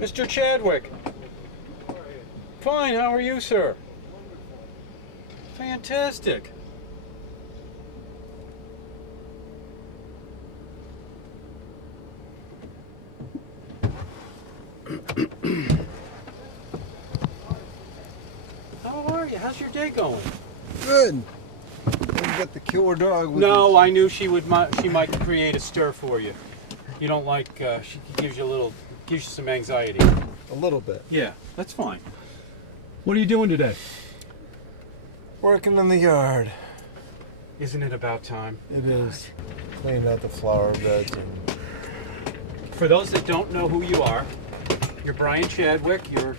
Mr. Chadwick. Fine, how are you, sir? Fantastic. How are you? How's your day going? Good. You got the killer dog with No, you. I knew she might create a stir for you. You don't like, she gives you some anxiety. A little bit. Yeah, that's fine. What are you doing today? Working in the yard. Isn't it about time? It is. Cleaning out the flower beds. And For those that don't know who you are, you're Brian Chadwick. You're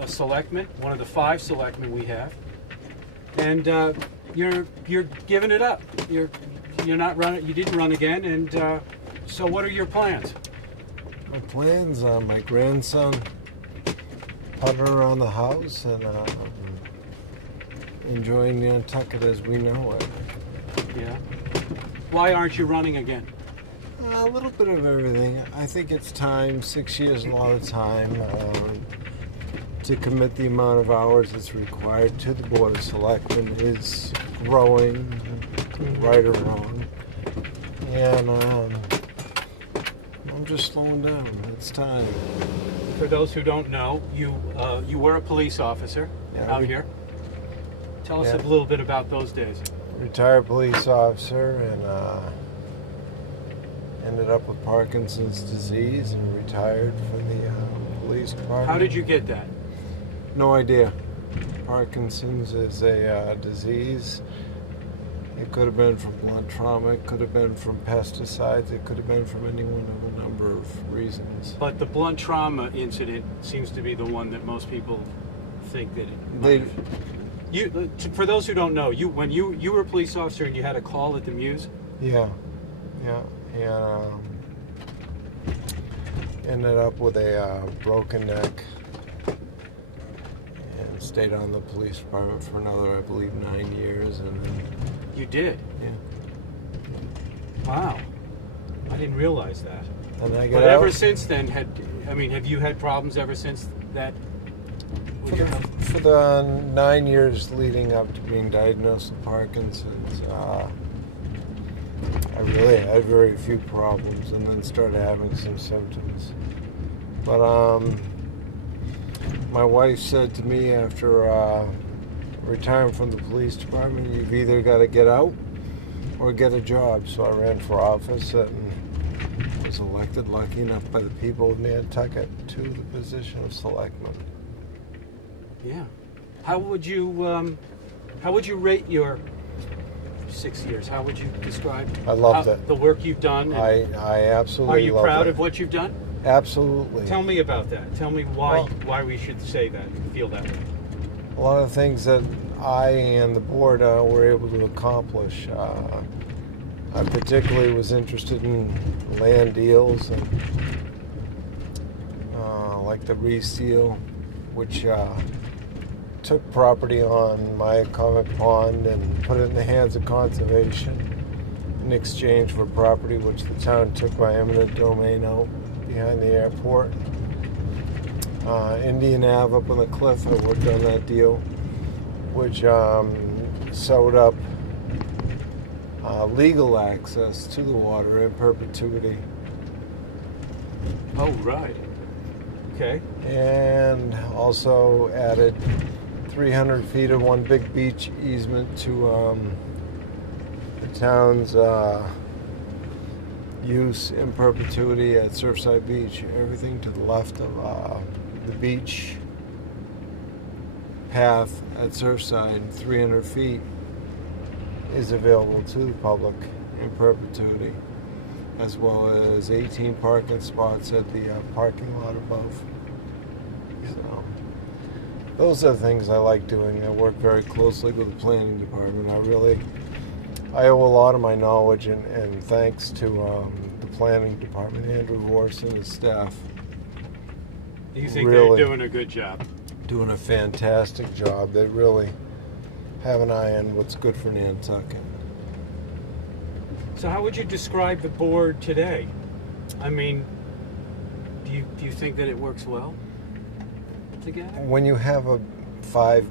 a selectman, one of the 5 selectmen we have, and you're giving it up. You're not running. You didn't run again, and so what are your plans? my plans, my grandson putting around the house and enjoying Nantucket as we know it. Yeah. Why aren't you running again? A little bit of everything. I think it's time, 6 years, a lot of time, to commit the amount of hours that's required to the Board of Selectmen is growing, right or wrong. And I'm just slowing down. It's time. For those who don't know, you were a police officer out here. Tell us a little bit about those days. Retired police officer and ended up with Parkinson's disease and retired from the police department. How did you get that? No idea. Parkinson's is a disease. It could have been from blunt trauma. It could have been from pesticides. It could have been from any one of a number of reasons. But the blunt trauma incident seems to be the one that most people think that it They, for those who don't know, when you were a police officer and you had a call at the Muse? yeah. And ended up with a broken neck and stayed on the police department for another, I believe, 9 years. And then, You did? yeah. Wow. I didn't realize that. And I got But ever out. since then, have you had problems ever since that? For the 9 years leading up to being diagnosed with Parkinson's, I really had very few problems, and then started having some symptoms. But my wife said to me after retiring from the police department, you've either got to get out or get a job. So I ran for office and was elected, lucky enough by the people of Nantucket, to the position of selectman. Yeah. How would you rate your 6 years? How would you describe? I loved it. The work you've done. I absolutely. Are you loved proud it. of what you've done? Absolutely. Tell me about that. Tell me why we should say that, feel that way. A lot of things that I and the board were able to accomplish. I particularly was interested in land deals and like the reseal, which took property on Myakamic Pond and put it in the hands of conservation in exchange for property which the town took by eminent domain out behind the airport. Indian Ave up on the cliff, I worked on that deal, which sewed up legal access to the water in perpetuity. Oh, right. Okay. And also added 300 feet of one big beach easement to the town's use in perpetuity at Surfside Beach. Everything to the left of the beach path at Surfside, 300 feet, is available to the public in perpetuity, as well as 18 parking spots at the parking lot above. So, those are the things I like doing. I work very closely with the planning department. I owe a lot of my knowledge and thanks to the planning department, Andrew Vorse and his staff. You think Really they're doing a good job? doing a fantastic job. They really have an eye on what's good for Nantucket. So how would you describe the board today? I mean, Do you think that it works well together? When you have 5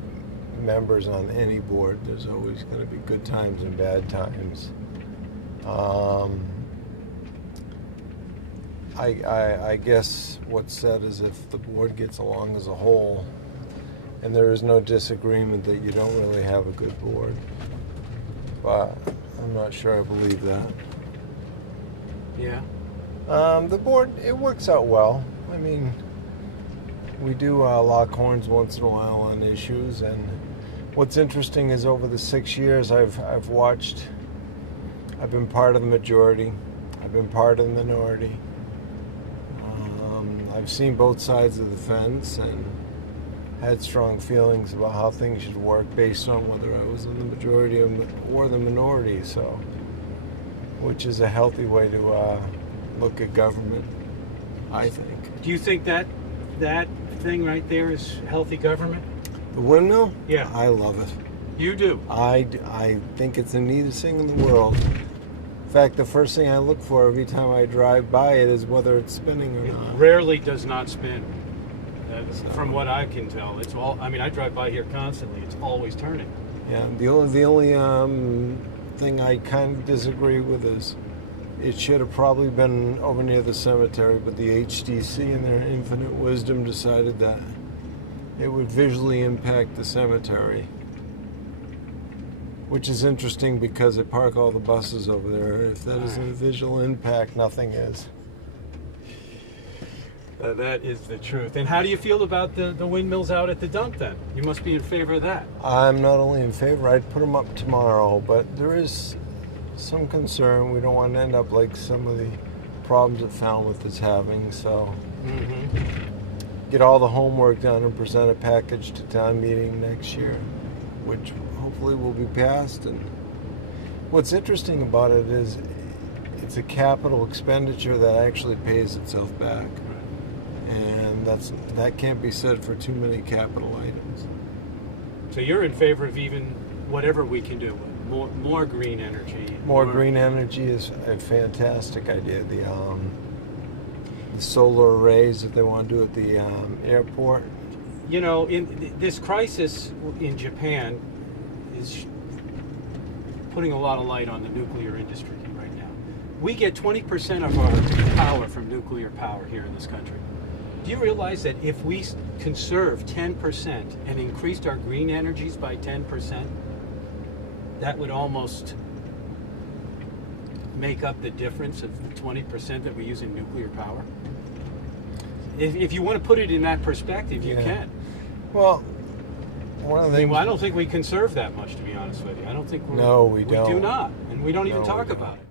members on any board, there's always going to be good times and bad times. I guess what's said is if the board gets along as a whole and there is no disagreement, that you don't really have a good board. But I'm not sure I believe that. Yeah. The board, it works out well. I mean, we do lock horns once in a while on issues, and what's interesting is over the 6 years I've been part of the majority, I've been part of the minority. I've seen both sides of the fence and had strong feelings about how things should work based on whether I was in the majority or the minority, so, which is a healthy way to look at government, I think. Do you think that thing right there is healthy government? The windmill? Yeah. I love it. You do? I think it's the neatest thing in the world. In fact, the first thing I look for every time I drive by it is whether it's spinning or It not. rarely does not spin. From what I can tell, it's all. I mean, I drive by here constantly. It's always turning. Yeah. The only thing I kind of disagree with is it should have probably been over near the cemetery, but the HDC in their infinite wisdom decided that it would visually impact the cemetery. Which is interesting because they park all the buses over there. If that isn't a visual impact, nothing is. That is the truth. And how do you feel about the windmills out at the dump then? You must be in favor of that. I'm not only in favor, I'd put them up tomorrow, but there is some concern. We don't want to end up like some of the problems that Falmouth is having, so get all the homework done and present a package to town meeting next year, which hopefully will be passed. And what's interesting about it is it's a capital expenditure that actually pays itself back. And that can't be said for too many capital items. So you're in favor of even whatever we can do, more green energy. More green energy is a fantastic idea. The solar arrays that they want to do at the airport. You know, in this crisis in Japan is putting a lot of light on the nuclear industry right now. We get 20% of our power from nuclear power here in this country. Do you realize that if we conserve 10% and increased our green energies by 10%, that would almost make up the difference of the 20% that we use in nuclear power? If you want to put it in that perspective, you can. Well, one of the things... I don't think we conserve that much, to be honest with you. I don't think we No, we don't. We do not, and we don't even No, talk we don't. about it.